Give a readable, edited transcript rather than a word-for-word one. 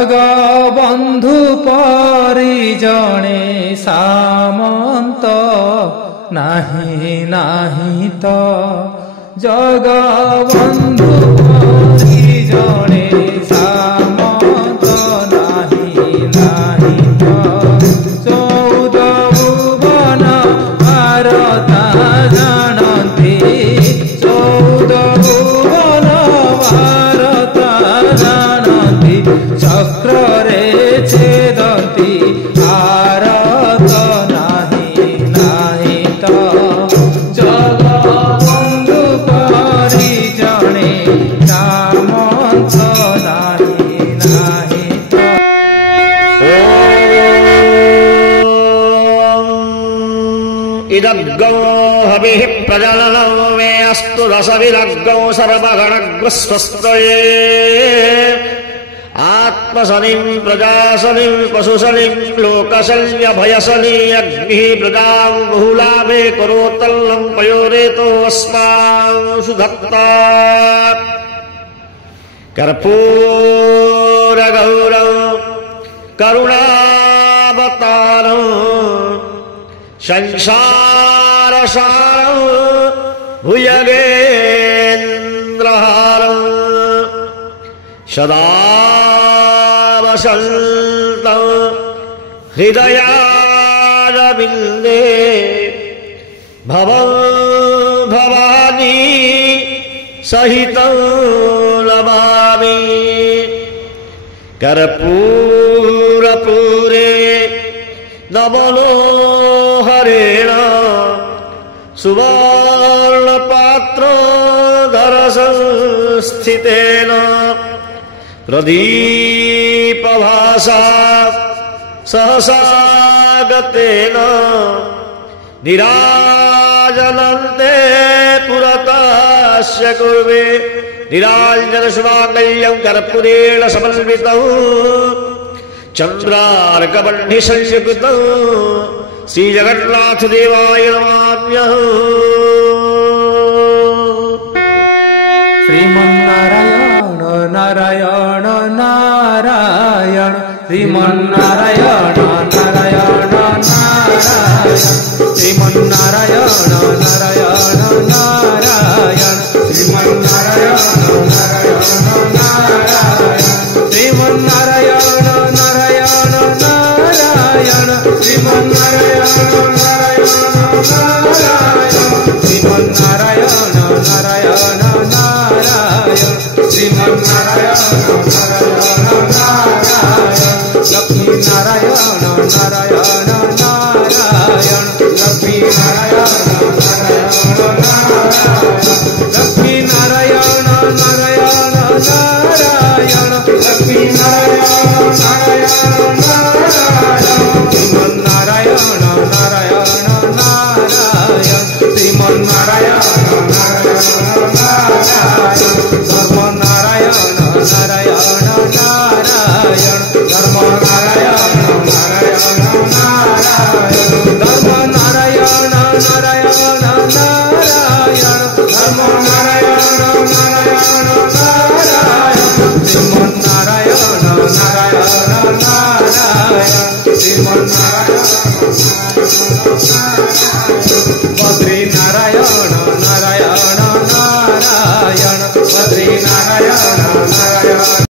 जगबंधु परि जणे सामंत नाही नाही तो जगबंधु परि जणे सामंत नाही नाही तो चौदह भुवन भारत जानती चौदह भुवन भारत जानती चक्र रे छेदती आरत नाही नाही तो जगबंधु परि जणे सामंत नाही नाही तो इदग्गौ हविः प्रजननो मे अस्तु रसविरग्गौ सर्वगणग्रस्वस्त्रये आत्मशनिं प्रजाशनिं पशुशनिं लोकशल्यभयशनि अग्निः प्रजां बहुलाभे करोत्तल्लं पयोरेतो अस्मान् सुधत्ता कर्पूरगौरौ करुणावतारौ संसारसारौ भुजगेन्द्रहारौ सदा वसन्तं हृदयारविन्दे भवं भवानी सहितं नमामि कर्पूरपूरे नवलोहरेण सुवर्णपात्रोदरसंस्थितेन प्रदीपभासा सहसागतेन निराजनन्ते पुरतस्य कुर्वे निराञ्जनशुभाङ्गल्यं कर्पूरेण समन्वितौ चन्द्रार्कबह्निसंयुक्तौ श्रीजगन्नाथदेवाय नमाम्यहम्। श्रीमन्नारायण नारायण नारायण श्रीमन्नारायण नारायण नारायण श्रीमन्नारायण नारायण नारायण श्रीमन्नारायण नारायण नारायण श्रीमन्नारायण नारायण नारायण श्रीमन्नारायण नारायण नारायण श्रीमन्नारायण नारायण नारायण श्रीमन्नारायण नारायण नारायण लक्ष्मी नारायण नारायण नारायण लक्ष्मी नारायण नारायण नारायण लक्ष्मी नारायण नारायण नारायण लक्ष्मी नारायण नारायण नारायण श्रीमन्नारायण नारायण नारायण श्रीमन्नारायण नारायण नारायण धर्म नारायण नारायण नारायण धर्म नारायण नारायण नारायण धर्म नारायण नारायण नारायण धर्म नारायण नारायण नारायण श्रीमन्नारायण नारायण नारायण श्रीमन्नारायण बद्री नारायण नारायण नारायण बद्री नारायण